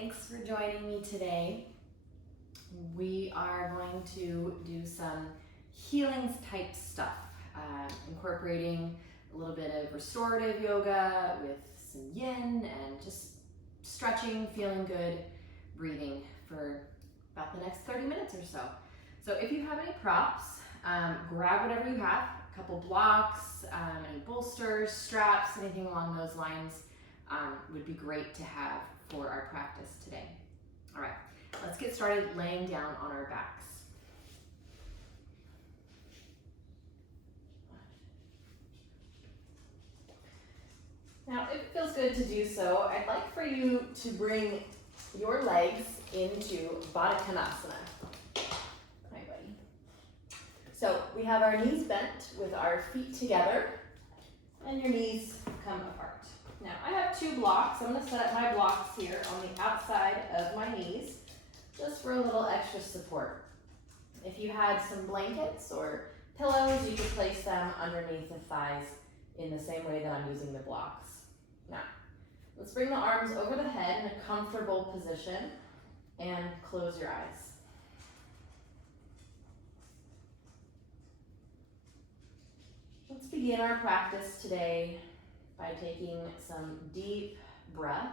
Thanks for joining me today. We are going to do some healing type stuff, incorporating a little bit of restorative yoga with some yin and just stretching, feeling good, breathing for about the next 30 minutes or so. So if you have any props, grab whatever you have, a couple blocks, any bolsters, straps, anything along those lines would be great to have for our practice today. All right, let's get started laying down on our backs. Now, if it feels good to do so, I'd like for you to bring your legs into Baddha Konasana. Hi, buddy. So we have our knees bent with our feet together, and your knees come apart. Now, I have two blocks. I'm going to set up my blocks here on the outside of my knees, just for a little extra support. If you had some blankets or pillows, you could place them underneath the thighs in the same way that I'm using the blocks. Now, let's bring the arms over the head in a comfortable position and close your eyes. Let's begin our practice today by taking some deep breaths.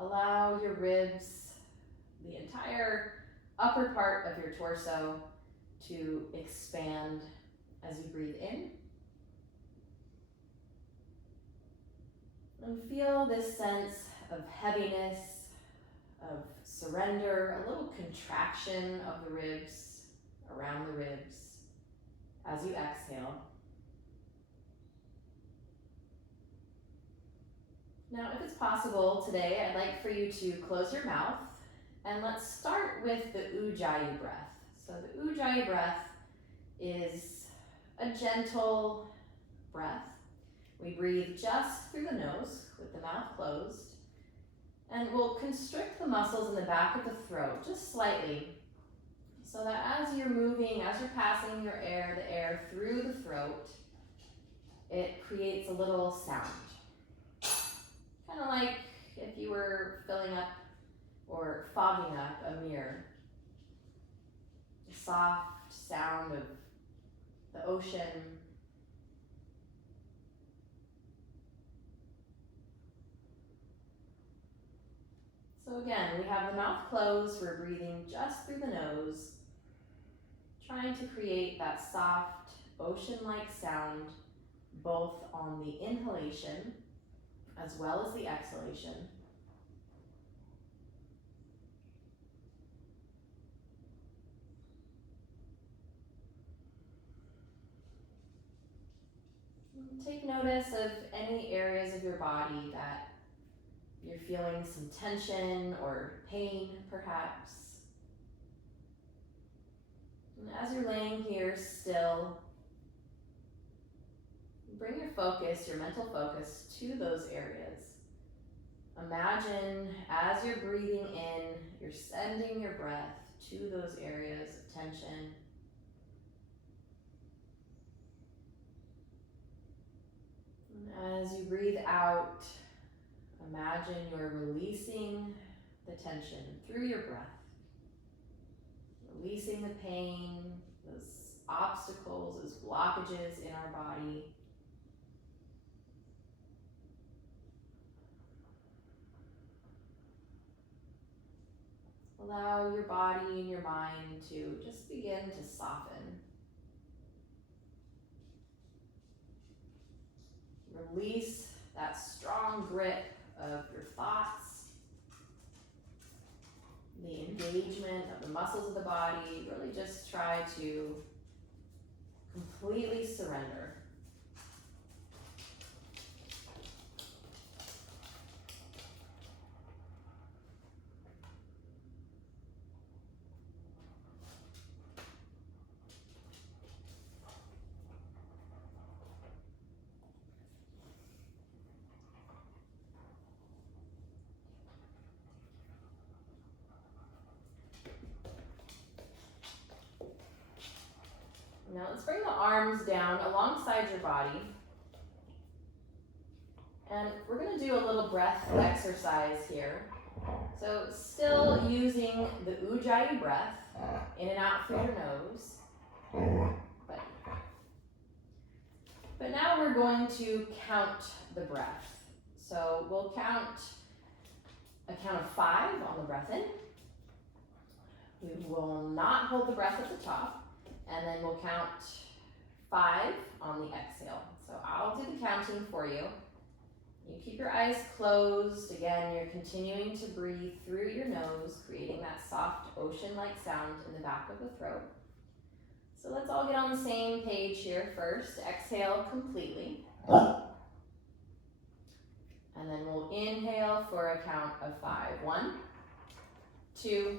Allow your ribs, the entire upper part of your torso, to expand as you breathe in. And feel this sense of heaviness, of surrender, a little contraction of the ribs, around the ribs, as you exhale. Now, if it's possible today, I'd like for you to close your mouth, and let's start with the Ujjayi breath. So the Ujjayi breath is a gentle breath. We breathe just through the nose with the mouth closed. And we'll constrict the muscles in the back of the throat just slightly, so that as you're moving, as you're passing the air through the throat, it creates a little sound. Kind of like if you were filling up or fogging up a mirror. A soft sound of the ocean. So again, we have the mouth closed, we're breathing just through the nose, trying to create that soft, ocean-like sound, both on the inhalation as well as the exhalation. Take notice of any areas of your body that you're feeling some tension or pain, perhaps. And as you're laying here still, bring your focus, your mental focus, to those areas. Imagine as you're breathing in, you're sending your breath to those areas of tension. And as you breathe out, imagine you're releasing the tension through your breath, releasing the pain, those obstacles, those blockages in our body. Allow your body and your mind to just begin to soften. Release that strong grip of your thoughts, the engagement of the muscles of the body. Really just try to completely surrender. Now let's bring the arms down alongside your body. And we're going to do a little breath exercise here. So still using the Ujjayi breath, in and out through your nose. But now we're going to count the breath. So we'll count a count of 5 on the breath in. We will not hold the breath at the top. And then we'll count 5 on the exhale. So I'll do the counting for you. You keep your eyes closed. Again, you're continuing to breathe through your nose, creating that soft ocean-like sound in the back of the throat. So let's all get on the same page here first. Exhale completely. And then we'll inhale for a count of 5. 1, 2,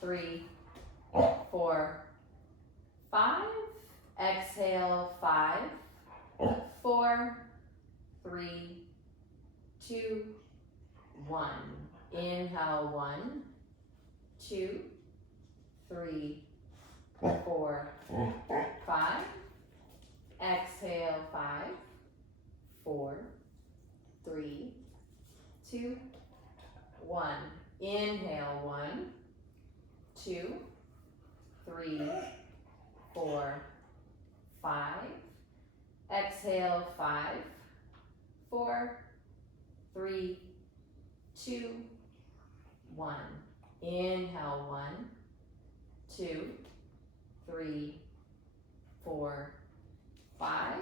3, 4, 5. Exhale 5, 4, 3, 2, 1. Inhale 1, 2, 3, 4, 5. Exhale 5, 4, 3, 2, 1. Inhale 1, 2, 3, 4, 5. Exhale 5, 4, 3, 2, 1. Inhale 1, 2, 3, 4, 5.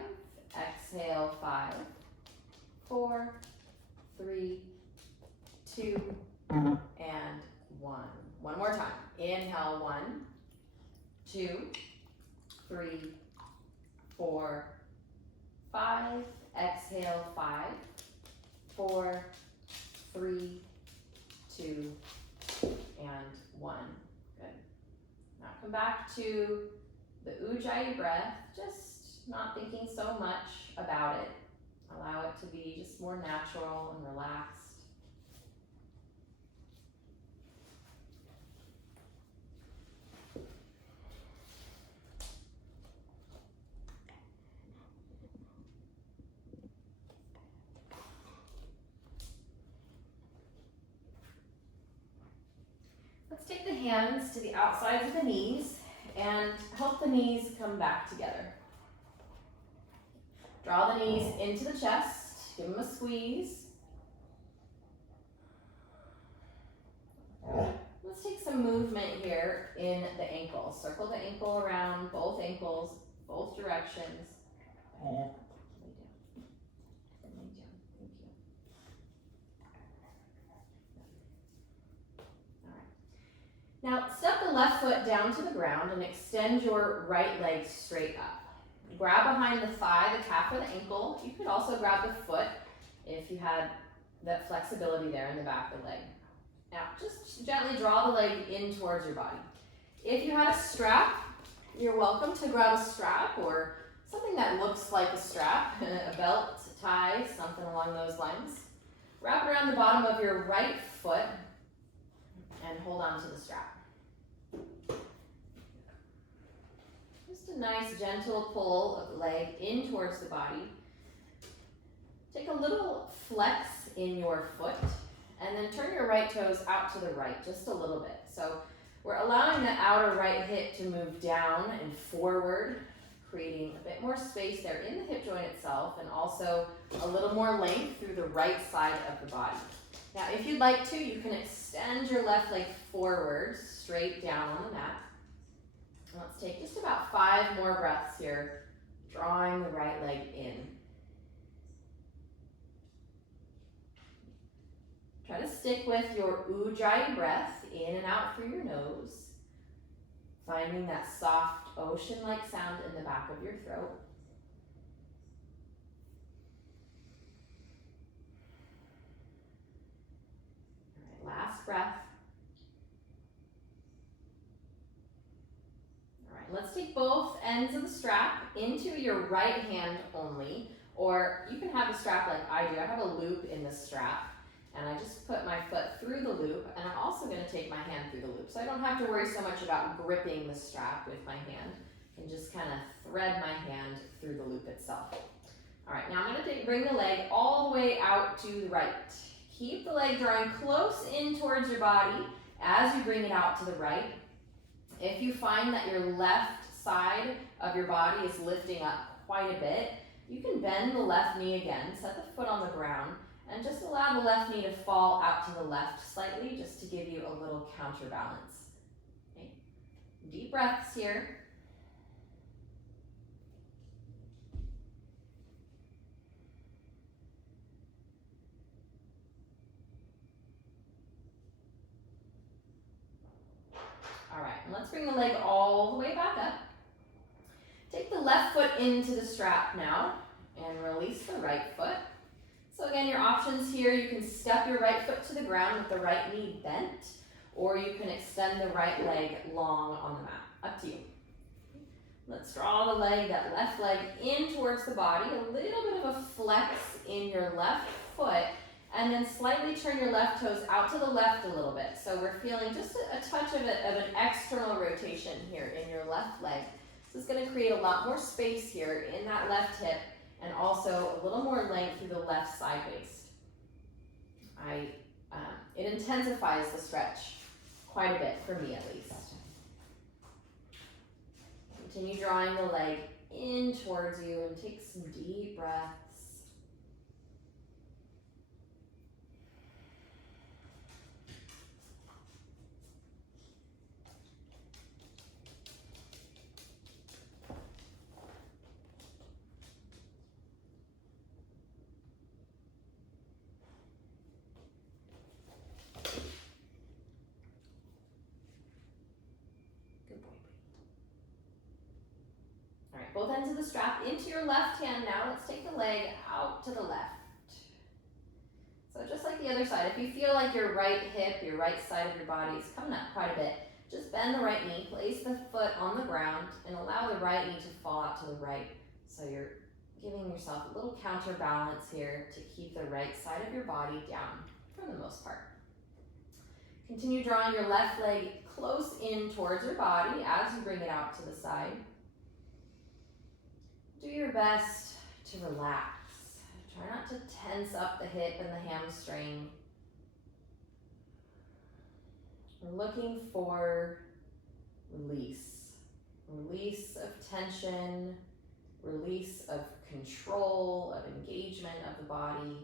Exhale 5, 4, 3, 2, and 1. One more time. Inhale 1, 2, 3, 4, 5. Exhale 5, 4, 3, 2, and 1. Good. Now come back to the Ujjayi breath, just not thinking so much about it. Allow it to be just more natural and relaxed. Let's take the hands to the outsides of the knees and help the knees come back together. Draw the knees into the chest, give them a squeeze. Let's take some movement here in the ankles. Circle the ankle around, both ankles, both directions. Lay down. Lay down. Thank you. All right. Now step the left foot down to the ground and extend your right leg straight up. Grab behind the thigh, the calf, or the ankle. You could also grab the foot if you had that flexibility there in the back of the leg. Now, just gently draw the leg in towards your body. If you had a strap, you're welcome to grab a strap or something that looks like a strap, a belt, a tie, something along those lines. Wrap it around the bottom of your right foot and hold on to the strap. Just a nice gentle pull of the leg in towards the body. Take a little flex in your foot and then turn your right toes out to the right just a little bit. So we're allowing the outer right hip to move down and forward, creating a bit more space there in the hip joint itself and also a little more length through the right side of the body. Now if you'd like to, you can extend your left leg forward, straight down on the mat. Let's take just about 5 more breaths here, drawing the right leg in. Try to stick with your Ujjayi breath in and out through your nose, finding that soft ocean-like sound in the back of your throat. All right, last breath. All right, let's take both ends of the strap into your right hand only, or you can have the strap like I do. I have a loop in the strap. And I just put my foot through the loop, and I'm also going to take my hand through the loop. So I don't have to worry so much about gripping the strap with my hand. I can just kind of thread my hand through the loop itself. All right, now I'm gonna bring the leg all the way out to the right. Keep the leg drawing close in towards your body as you bring it out to the right. If you find that your left side of your body is lifting up quite a bit, you can bend the left knee again, set the foot on the ground, and just allow the left knee to fall out to the left slightly just to give you a little counterbalance. Okay. Deep breaths here. All right, and let's bring the leg all the way back up. Take the left foot into the strap now and release the right foot. So again, your options here, you can step your right foot to the ground with the right knee bent, or you can extend the right leg long on the mat. Up to you. Let's draw the leg, that left leg in towards the body, a little bit of a flex in your left foot, and then slightly turn your left toes out to the left a little bit. So we're feeling just a touch of an external rotation here in your left leg. This is going to create a lot more space here in that left hip and also a little more length through the left side waist. It intensifies the stretch quite a bit, for me at least. Continue drawing the leg in towards you and take some deep breaths. Both ends of the strap into your left hand now. Let's take the leg out to the left. So just like the other side, if you feel like your right hip, your right side of your body is coming up quite a bit, just bend the right knee, place the foot on the ground, and allow the right knee to fall out to the right. So you're giving yourself a little counterbalance here to keep the right side of your body down for the most part. Continue drawing your left leg close in towards your body as you bring it out to the side. Do your best to relax. Try not to tense up the hip and the hamstring. We're looking for release. Release of tension, release of control, of engagement of the body.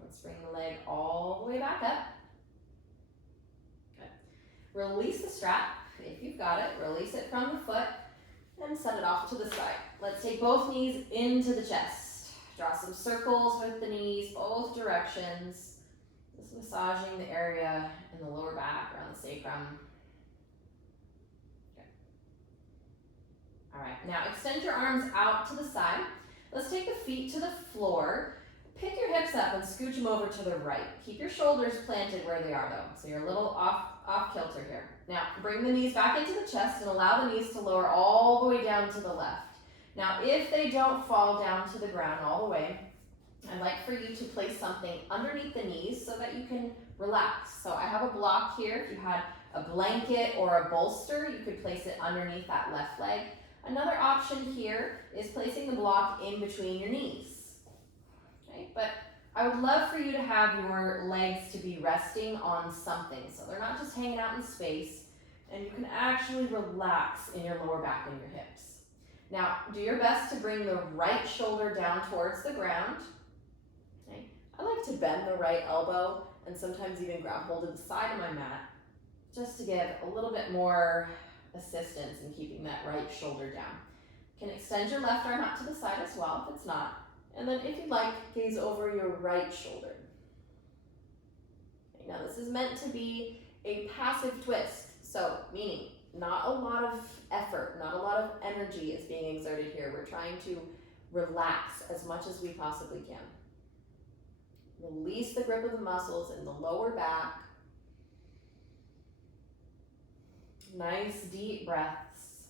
Let's bring the leg all the way back up. Good. Release the strap. If you've got it, release it from the foot and set it off to the side. Let's take both knees into the chest. Draw some circles with the knees, both directions. Just massaging the area in the lower back, around the sacrum. Good. All right, now extend your arms out to the side. Let's take the feet to the floor. Pick your hips up and scooch them over to the right. Keep your shoulders planted where they are though, so you're a little off kilter here. Now, bring the knees back into the chest and allow the knees to lower all the way down to the left. Now, if they don't fall down to the ground all the way, I'd like for you to place something underneath the knees so that you can relax. So I have a block here. If you had a blanket or a bolster, you could place it underneath that left leg. Another option here is placing the block in between your knees. Okay, but I would love for you to have your legs to be resting on something, so they're not just hanging out in space, and you can actually relax in your lower back and your hips. Now, do your best to bring the right shoulder down towards the ground. Okay. I like to bend the right elbow and sometimes even grab hold of the side of my mat just to give a little bit more assistance in keeping that right shoulder down. You can extend your left arm out to the side as well if it's not. And then if you'd like, gaze over your right shoulder. Okay, now this is meant to be a passive twist. So meaning not a lot of effort, not a lot of energy is being exerted here. We're trying to relax as much as we possibly can. Release the grip of the muscles in the lower back. Nice deep breaths.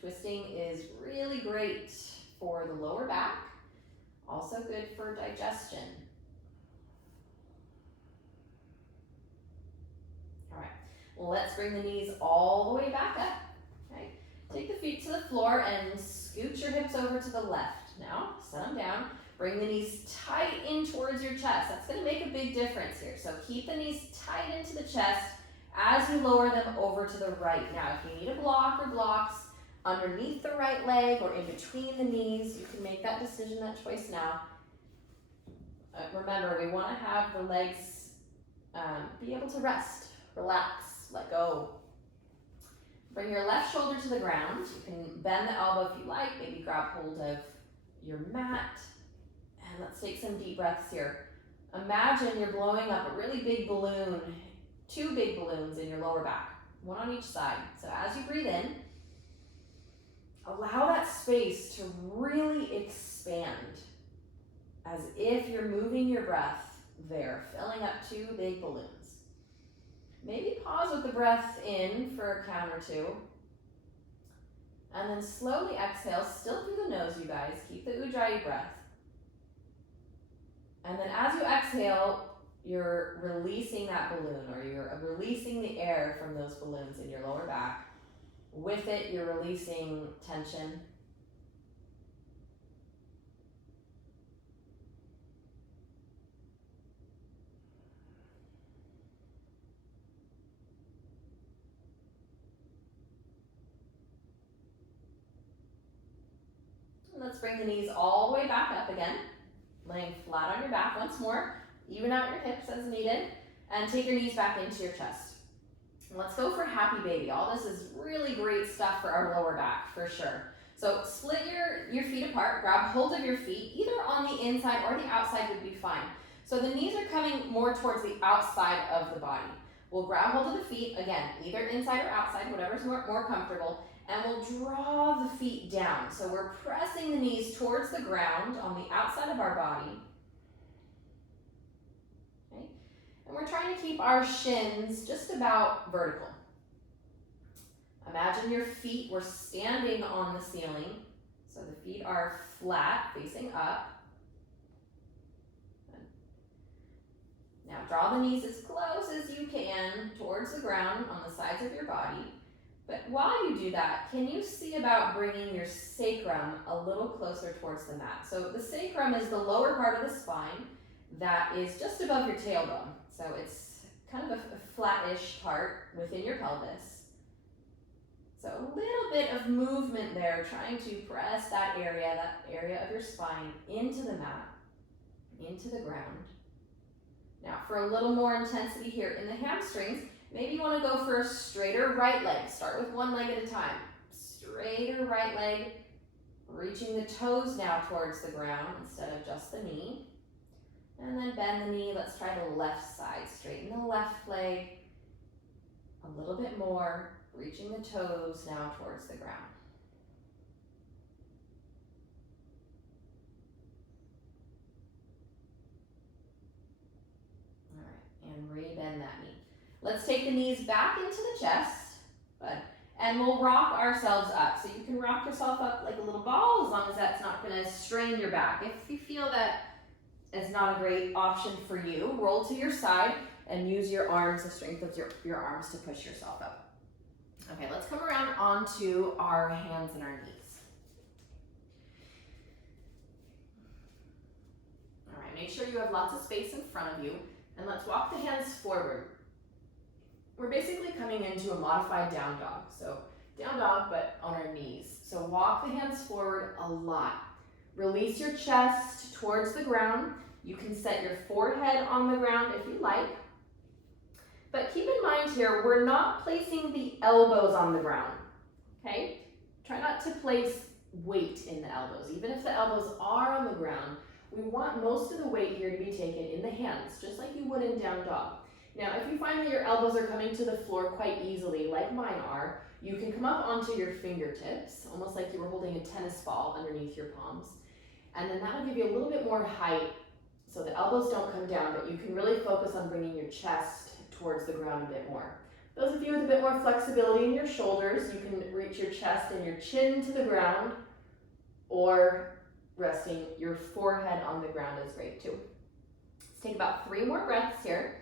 Twisting is really great for the lower back, Also good for digestion. All right, let's bring the knees all the way back up. Okay, take the feet to the floor and scoot your hips over to the left. Now, set them down. Bring the knees tight in towards your chest. That's going to make a big difference here. So keep the knees tight into the chest as you lower them over to the right. Now, if you need a block or blocks underneath the right leg or in between the knees, you can make that decision, that choice now. Remember, we want to have the legs be able to rest, relax, let go. Bring your left shoulder to the ground. You can bend the elbow if you like, maybe grab hold of your mat. And let's take some deep breaths here. Imagine you're blowing up a really big balloon, 2 big balloons in your lower back, one on each side. So as you breathe in, allow that space to really expand as if you're moving your breath there, filling up 2 big balloons. Maybe pause with the breath in for a count or 2. And then slowly exhale, still through the nose, you guys. Keep the Ujjayi breath. And then as you exhale, you're releasing that balloon, or you're releasing the air from those balloons in your lower back. With it, you're releasing tension. And let's bring the knees all the way back up again. Laying flat on your back once more. Even out your hips as needed. And take your knees back into your chest. Let's go for happy baby. All this is really great stuff for our lower back, for sure. So split your feet apart. Grab hold of your feet. Either on the inside or the outside would be fine. So the knees are coming more towards the outside of the body. We'll grab hold of the feet, again, either inside or outside, whatever's more comfortable. And we'll draw the feet down. So we're pressing the knees towards the ground on the outside of our body. Okay? And we're trying to keep our shins just about vertical. Imagine your feet were standing on the ceiling. So the feet are flat, facing up. Now draw the knees as close as you can towards the ground on the sides of your body. But while you do that, can you see about bringing your sacrum a little closer towards the mat? So the sacrum is the lower part of the spine that is just above your tailbone. So it's kind of a flat-ish part within your pelvis. So a little bit of movement there, trying to press that area of your spine into the mat, into the ground. Now for a little more intensity here in the hamstrings, maybe you want to go for a straighter right leg. Start with one leg at a time. Straighter right leg, reaching the toes now towards the ground instead of just the knee. And then bend the knee. Let's try the left side. Straighten the left leg a little bit more, reaching the toes now towards the ground. All right, and rebend that knee. Let's take the knees back into the chest. Good. And we'll rock ourselves up. So you can rock yourself up like a little ball as long as that's not going to strain your back. If you feel that it's not a great option for you, roll to your side and use your arms, the strength of your arms to push yourself up. Okay, let's come around onto our hands and our knees. All right, make sure you have lots of space in front of you, and let's walk the hands forward. We're basically coming into a modified down dog. So down dog, but on our knees. So walk the hands forward a lot. Release your chest towards the ground. You can set your forehead on the ground if you like. But keep in mind here, we're not placing the elbows on the ground, okay? Try not to place weight in the elbows. Even if the elbows are on the ground, we want most of the weight here to be taken in the hands, just like you would in down dog. Now, if you find that your elbows are coming to the floor quite easily, like mine are, you can come up onto your fingertips, almost like you were holding a tennis ball underneath your palms. And then that'll give you a little bit more height, so the elbows don't come down, but you can really focus on bringing your chest towards the ground a bit more. Those of you with a bit more flexibility in your shoulders, you can reach your chest and your chin to the ground, or resting your forehead on the ground is great too. Let's take about 3 more breaths here.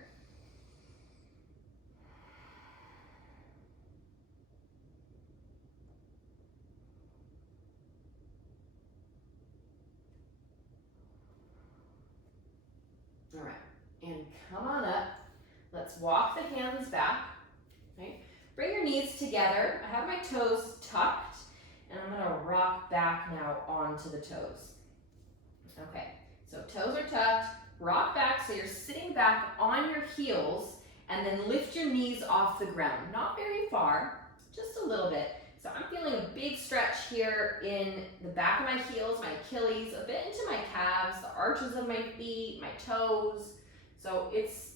All right, and come on up. Let's walk the hands back, right? Bring your knees together. I have my toes tucked, and I'm gonna rock back now onto the toes. Okay, so toes are tucked, rock back so you're sitting back on your heels, and then lift your knees off the ground. Not very far, just a little bit. So I'm feeling a big stretch here in the back of my heels, my Achilles, a bit into my calves, the arches of my feet, my toes. So it's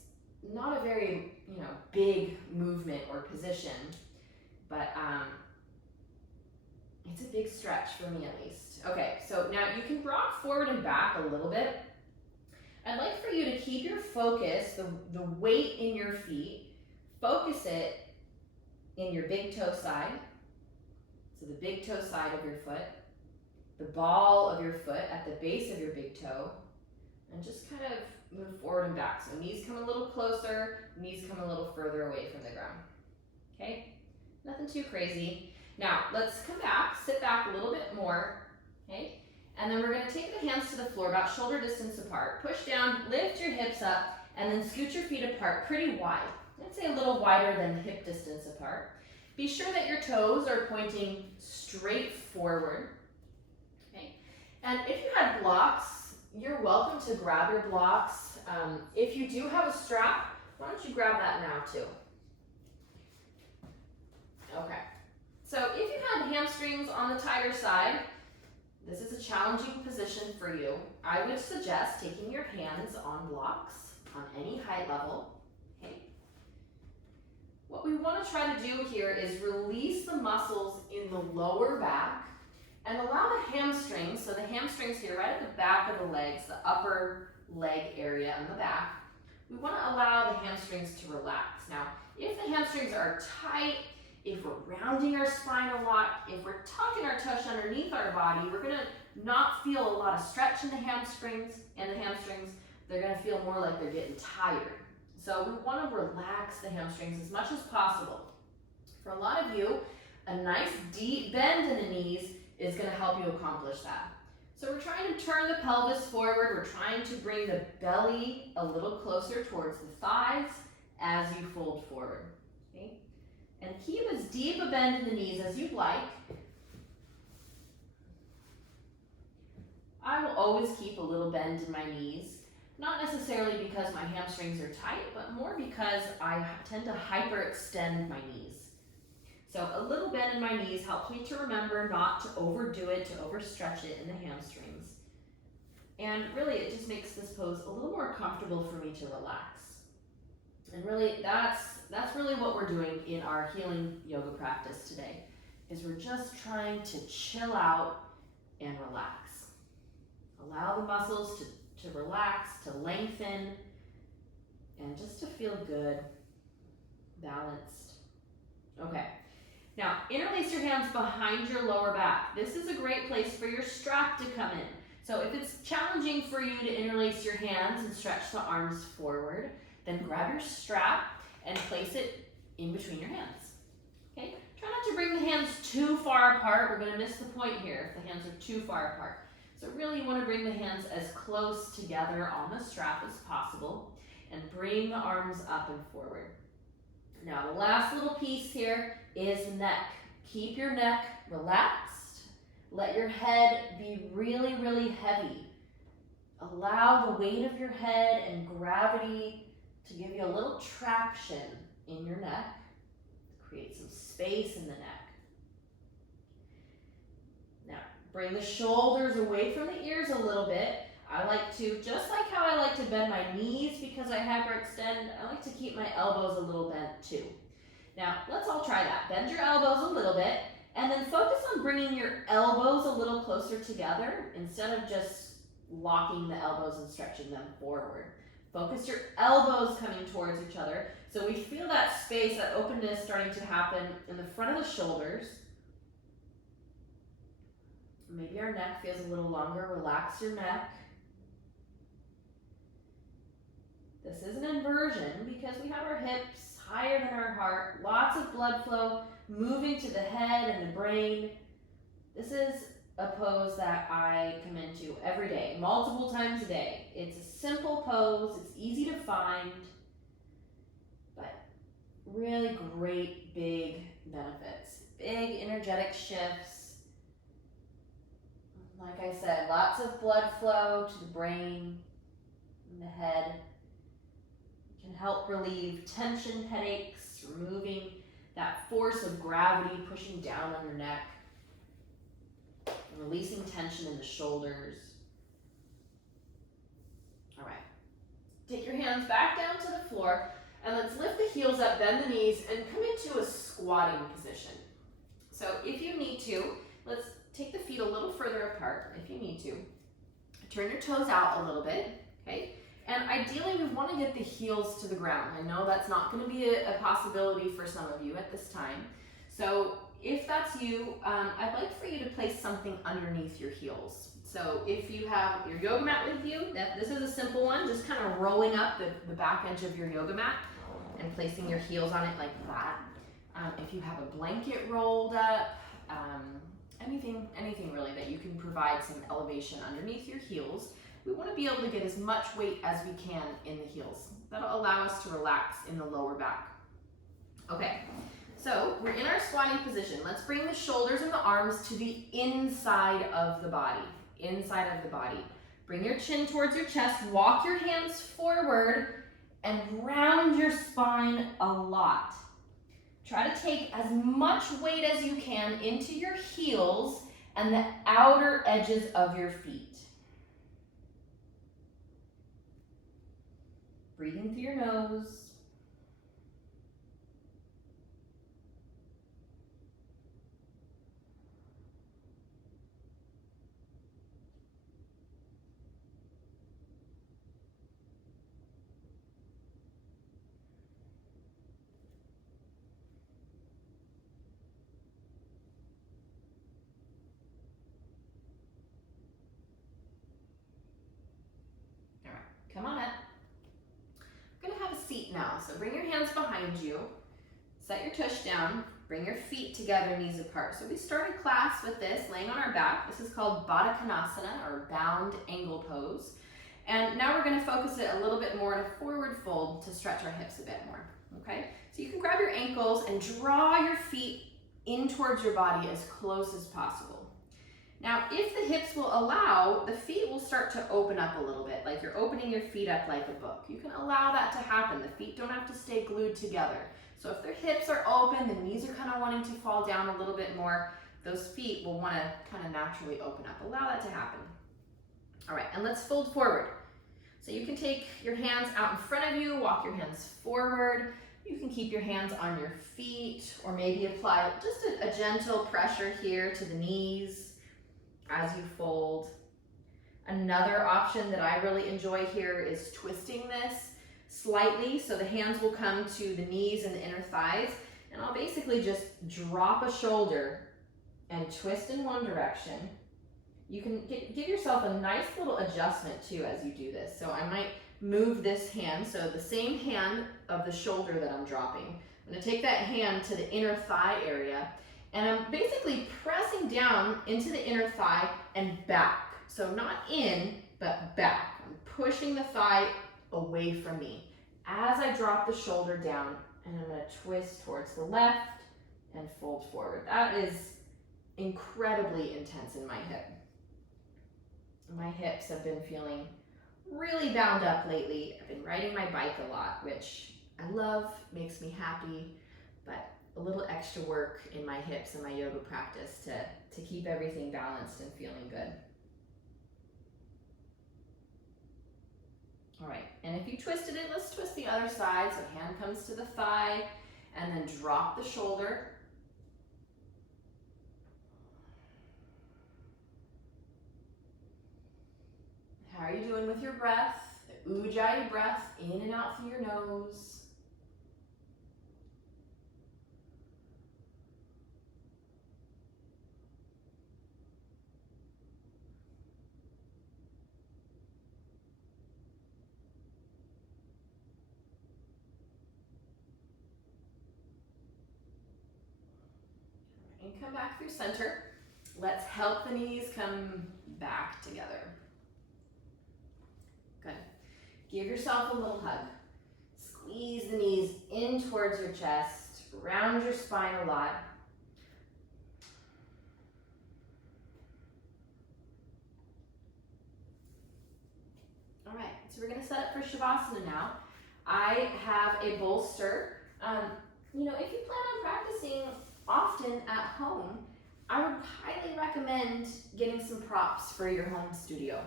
not a very, big movement or position, but it's a big stretch for me at least. Okay, so now you can rock forward and back a little bit. I'd like for you to keep your focus, the weight in your feet, focus it in your big toe side. So the big toe side of your foot, the ball of your foot at the base of your big toe, and just kind of move forward and back. So knees come a little closer, knees come a little further away from the ground. Okay, nothing too crazy. Now let's come back, sit back a little bit more, okay? And then we're gonna take the hands to the floor about shoulder distance apart. Push down, lift your hips up, and then scoot your feet apart pretty wide. I'd say a little wider than hip distance apart. Be sure that your toes are pointing straight forward, okay? And if you had blocks, you're welcome to grab your blocks. If you do have a strap, why don't you grab that now too? Okay, so if you had hamstrings on the tighter side, this is a challenging position for you. I would suggest taking your hands on blocks on any height level, okay? What we want to try to do here is release the muscles in the lower back and allow the hamstrings, so the hamstrings here right at the back of the legs, the upper leg area on the back, we want to allow the hamstrings to relax. Now, if the hamstrings are tight, if we're rounding our spine a lot, if we're tucking our tush underneath our body, we're going to not feel a lot of stretch in the hamstrings, they're going to feel more like they're getting tired. So we want to relax the hamstrings as much as possible. For a lot of you, a nice deep bend in the knees is going to help you accomplish that. So we're trying to turn the pelvis forward. We're trying to bring the belly a little closer towards the thighs as you fold forward. Okay? And keep as deep a bend in the knees as you'd like. I will always keep a little bend in my knees. Not necessarily because my hamstrings are tight, but more because I tend to hyperextend my knees. So a little bend in my knees helps me to remember not to overdo it, to overstretch it in the hamstrings. And really it just makes this pose a little more comfortable for me to relax. And really that's really what we're doing in our healing yoga practice today, is we're just trying to chill out and relax. Allow the muscles to relax, to lengthen, and just to feel good, balanced. Okay, now interlace your hands behind your lower back. This is a great place for your strap to come in. So if it's challenging for you to interlace your hands and stretch the arms forward, then grab your strap and place it in between your hands. Okay, try not to bring the hands too far apart. We're going to miss the point here if the hands are too far apart. So really you want to bring the hands as close together on the strap as possible and bring the arms up and forward. Now the last little piece here is neck. Keep your neck relaxed. Let your head be really, really heavy. Allow the weight of your head and gravity to give you a little traction in your neck. Create some space in the neck. Now, bring the shoulders away from the ears a little bit. I like to, just like how I like to bend my knees because I hyperextend, I like to keep my elbows a little bent too. Now, let's all try that. Bend your elbows a little bit, and then focus on bringing your elbows a little closer together instead of just locking the elbows and stretching them forward. Focus your elbows coming towards each other so we feel that space, that openness starting to happen in the front of the shoulders. Maybe our neck feels a little longer. Relax your neck. This is an inversion because we have our hips higher than our heart, lots of blood flow moving to the head and the brain. This is a pose that I come into every day, multiple times a day. It's a simple pose, it's easy to find, but really great big benefits, big energetic shifts. Like I said, lots of blood flow to the brain and the head. It can help relieve tension, headaches, removing that force of gravity pushing down on your neck, releasing tension in the shoulders. All right, take your hands back down to the floor and let's lift the heels up, bend the knees, and come into a squatting position. So if you need to, let's take the feet a little further apart if you need to. Turn your toes out a little bit, okay? And ideally we want to get the heels to the ground. I know that's not going to be a possibility for some of you at this time. So if that's you, I'd like for you to place something underneath your heels. So if you have your yoga mat with you, this is a simple one, just kind of rolling up the back edge of your yoga mat and placing your heels on it like that. If you have a blanket rolled up, anything really that you can provide some elevation underneath your heels. We want to be able to get as much weight as we can in the heels. That'll allow us to relax in the lower back. Okay, so we're in our squatting position. Let's bring the shoulders and the arms to the inside of the body. Inside of the body. Bring your chin towards your chest, walk your hands forward, and round your spine a lot. Try to take as much weight as you can into your heels and the outer edges of your feet. Breathing through your nose. Come on up. We're gonna have a seat now, so bring your hands behind you, set your tush down, bring your feet together, knees apart. So we started class with this, laying on our back. This is called Baddha Konasana, or bound angle pose. And now we're gonna focus it a little bit more in a forward fold to stretch our hips a bit more, okay? So you can grab your ankles and draw your feet in towards your body as close as possible. Now, if the hips will allow, the feet will start to open up a little bit, like you're opening your feet up like a book. You can allow that to happen. The feet don't have to stay glued together. So if their hips are open, the knees are kind of wanting to fall down a little bit more, those feet will want to kind of naturally open up. Allow that to happen. All right, and let's fold forward. So you can take your hands out in front of you, walk your hands forward. You can keep your hands on your feet, or maybe apply just a gentle pressure here to the knees as you fold. Another option that I really enjoy here is twisting this slightly, so the hands will come to the knees and the inner thighs, and I'll basically just drop a shoulder and twist in one direction. You can give yourself a nice little adjustment too as you do this. So I might move this hand, so the same hand of the shoulder that I'm dropping. I'm going to take that hand to the inner thigh area, and I'm basically pressing down into the inner thigh and back. So not in, but back. I'm pushing the thigh away from me as I drop the shoulder down, and I'm going to twist towards the left and fold forward. That is incredibly intense in my hip. My hips have been feeling really bound up lately. I've been riding my bike a lot, which I love, makes me happy, but a little extra work in my hips and my yoga practice to keep everything balanced and feeling good. All right, and if you twisted it, let's twist the other side. So hand comes to the thigh, and then drop the shoulder. How are you doing with your breath? The Ujjayi breath, in and out through your nose. And come back through center. Let's help the knees come back together. Good. Give yourself a little hug. Squeeze the knees in towards your chest. Round your spine a lot. All right, so we're gonna set up for Shavasana now. I have a bolster. You know, if you plan on practicing often at home, I would highly recommend getting some props for your home studio.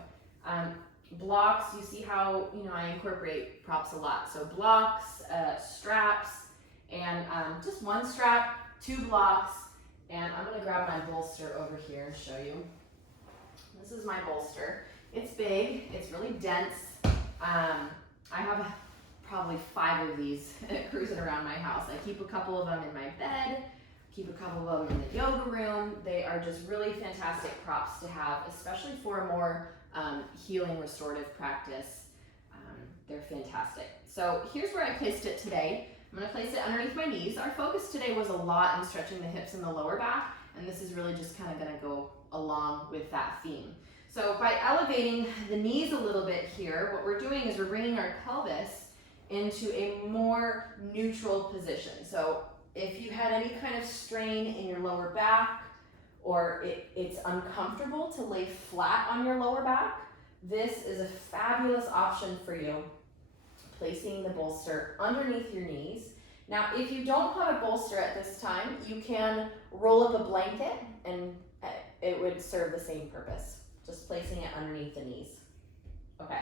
Blocks, you see how, you know, I incorporate props a lot. So blocks, straps, and just one strap, 2 blocks, and I'm gonna grab my bolster over here and show you. This is my bolster. It's big, it's really dense. I have probably 5 of these cruising around my house. I keep a couple of them in my bed, keep a couple of them in the yoga room. They are just really fantastic props to have, especially for a more healing restorative practice. They're fantastic. So here's where I placed it today. I'm gonna place it underneath my knees. Our focus today was a lot in stretching the hips and the lower back, and this is really just kind of gonna go along with that theme. So by elevating the knees a little bit here, what we're doing is we're bringing our pelvis into a more neutral position. So if you had any kind of strain in your lower back, or it's uncomfortable to lay flat on your lower back, this is a fabulous option for you, placing the bolster underneath your knees. Now, if you don't have a bolster at this time, you can roll up a blanket and it would serve the same purpose, just placing it underneath the knees. Okay,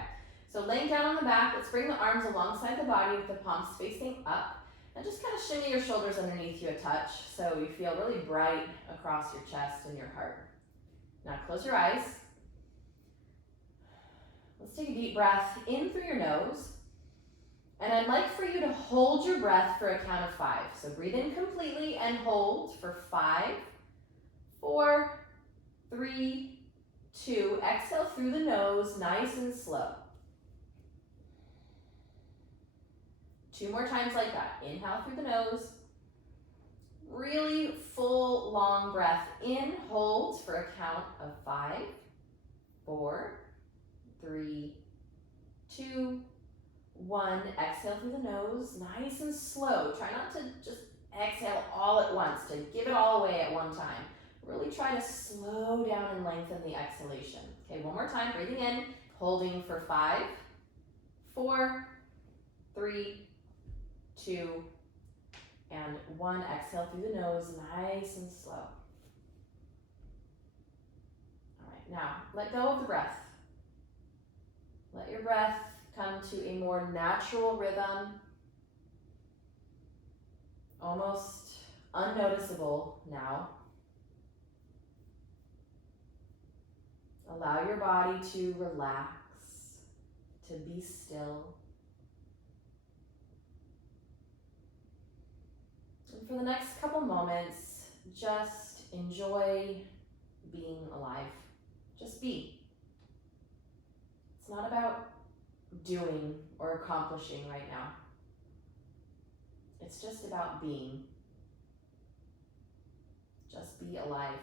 so laying down on the back, let's bring the arms alongside the body with the palms facing up. And just kind of shimmy your shoulders underneath you a touch so you feel really bright across your chest and your heart. Now close your eyes. Let's take a deep breath in through your nose. And I'd like for you to hold your breath for a count of 5. So breathe in completely and hold for 5, 4, 3, 2. Exhale through the nose, nice and slow. 2 more times like that. Inhale through the nose. Really full, long breath in. Hold for a count of 5, 4, 3, 2, 1. Exhale through the nose, nice and slow. Try not to just exhale all at once, to give it all away at one time. Really try to slow down and lengthen the exhalation. Okay, one more time. Breathing in, holding for 5, 4, 3, 2, and 1. Exhale through the nose, nice and slow. All right, now let go of the breath. Let your breath come to a more natural rhythm, almost unnoticeable now. Allow your body to relax, to be still. And for the next couple moments, just enjoy being alive. Just be. It's not about doing or accomplishing right now. It's just about being. Just be alive.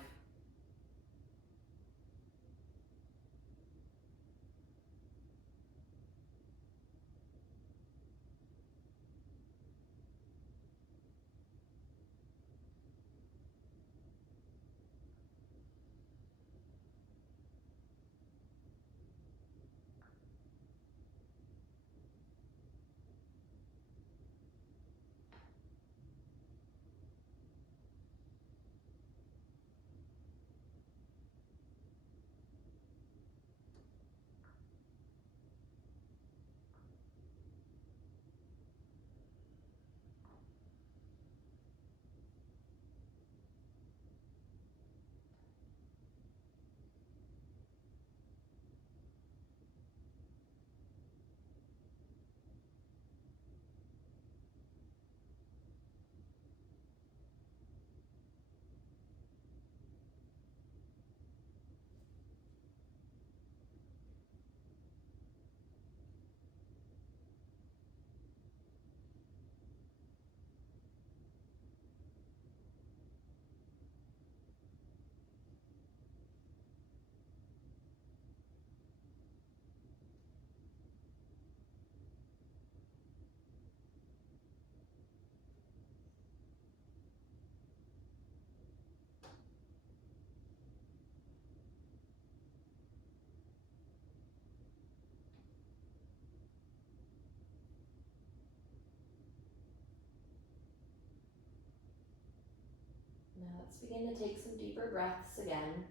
Now let's begin to take some deeper breaths again.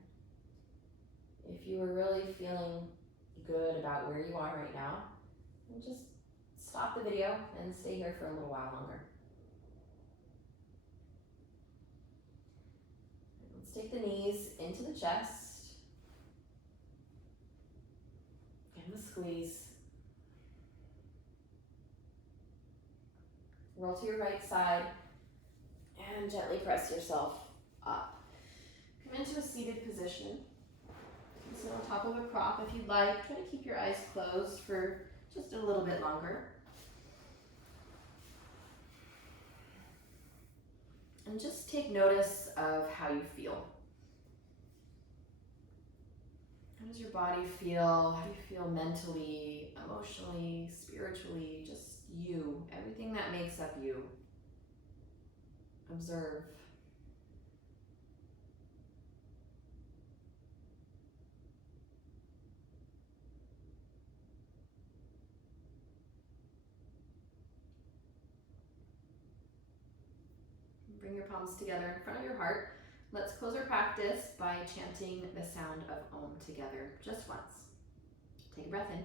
If you are really feeling good about where you are right now, then just stop the video and stay here for a little while longer. Let's take the knees into the chest. Give them a squeeze. Roll to your right side and gently press yourself up. Come into a seated position. Sit on top of a prop if you'd like. Try to keep your eyes closed for just a little bit longer. And just take notice of how you feel. How does your body feel? How do you feel mentally, emotionally, spiritually? Just you, everything that makes up you. Observe. Bring your palms together in front of your heart. Let's close our practice by chanting the sound of Om together just once. Take a breath in.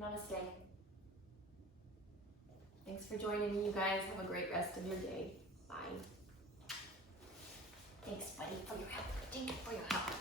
Namaste. Thanks for joining me, you guys. Have a great rest of your day. Bye. Thanks, buddy, for your help. Thank you for your help.